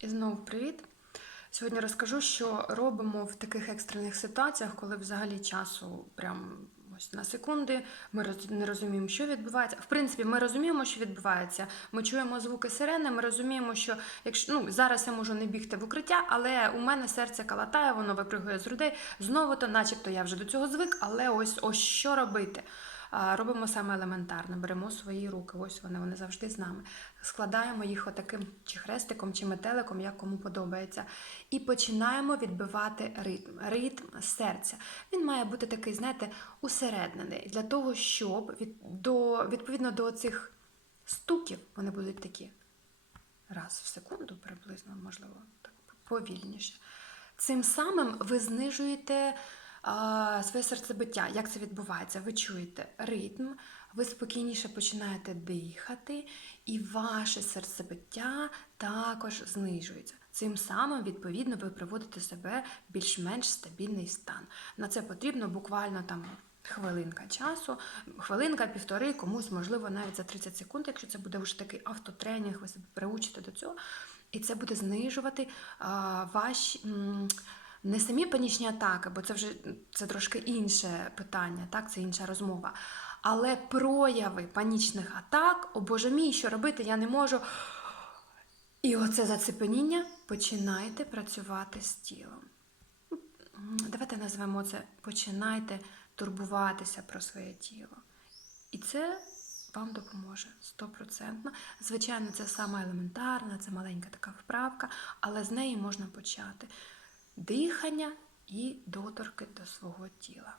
І знову привіт. Сьогодні розкажу, що робимо в таких екстрених ситуаціях, коли взагалі часу прям ось на секунди. Ми не розуміємо, що відбувається. В принципі, ми розуміємо, що відбувається. Ми чуємо звуки сирени. Ми розуміємо, що якщо ну зараз я можу не бігти в укриття, але у мене серце калатає, воно випригує з грудей. Знову то, начебто, я вже до цього звик, але ось ось що робити. Робимо саме елементарно, беремо свої руки, ось вони, вони завжди з нами. Складаємо їх отаким чи хрестиком, чи метеликом, як кому подобається. І починаємо відбивати ритм, ритм серця. Він має бути такий, знаєте, усереднений для того, щоб від, до, відповідно до цих стуків вони будуть такі раз в секунду, приблизно, можливо, так повільніше. Цим самим ви знижуєте своє серцебиття. Як це відбувається? Ви чуєте ритм, ви спокійніше починаєте дихати, і ваше серцебиття також знижується. Цим самим, відповідно, ви приводите себе більш-менш стабільний стан. На це потрібно буквально там. Хвилинка часу, хвилинка, півтори, комусь, можливо, навіть за 30 секунд, якщо це буде вже такий автотренінг, ви себе приучите до цього. І це буде знижувати а, ваші м, не самі панічні атаки, бо це вже це трошки інше питання, так, це інша розмова. Але прояви панічних атак, о Боже мій, що робити, я не можу. І оце зацепеніння починайте працювати з тілом. Давайте назвемо це починайте турбуватися про своє тіло. І це вам допоможе стопроцентно. Звичайно, це саме елементарна, це маленька така вправка, але з неї можна почати дихання і доторки до свого тіла.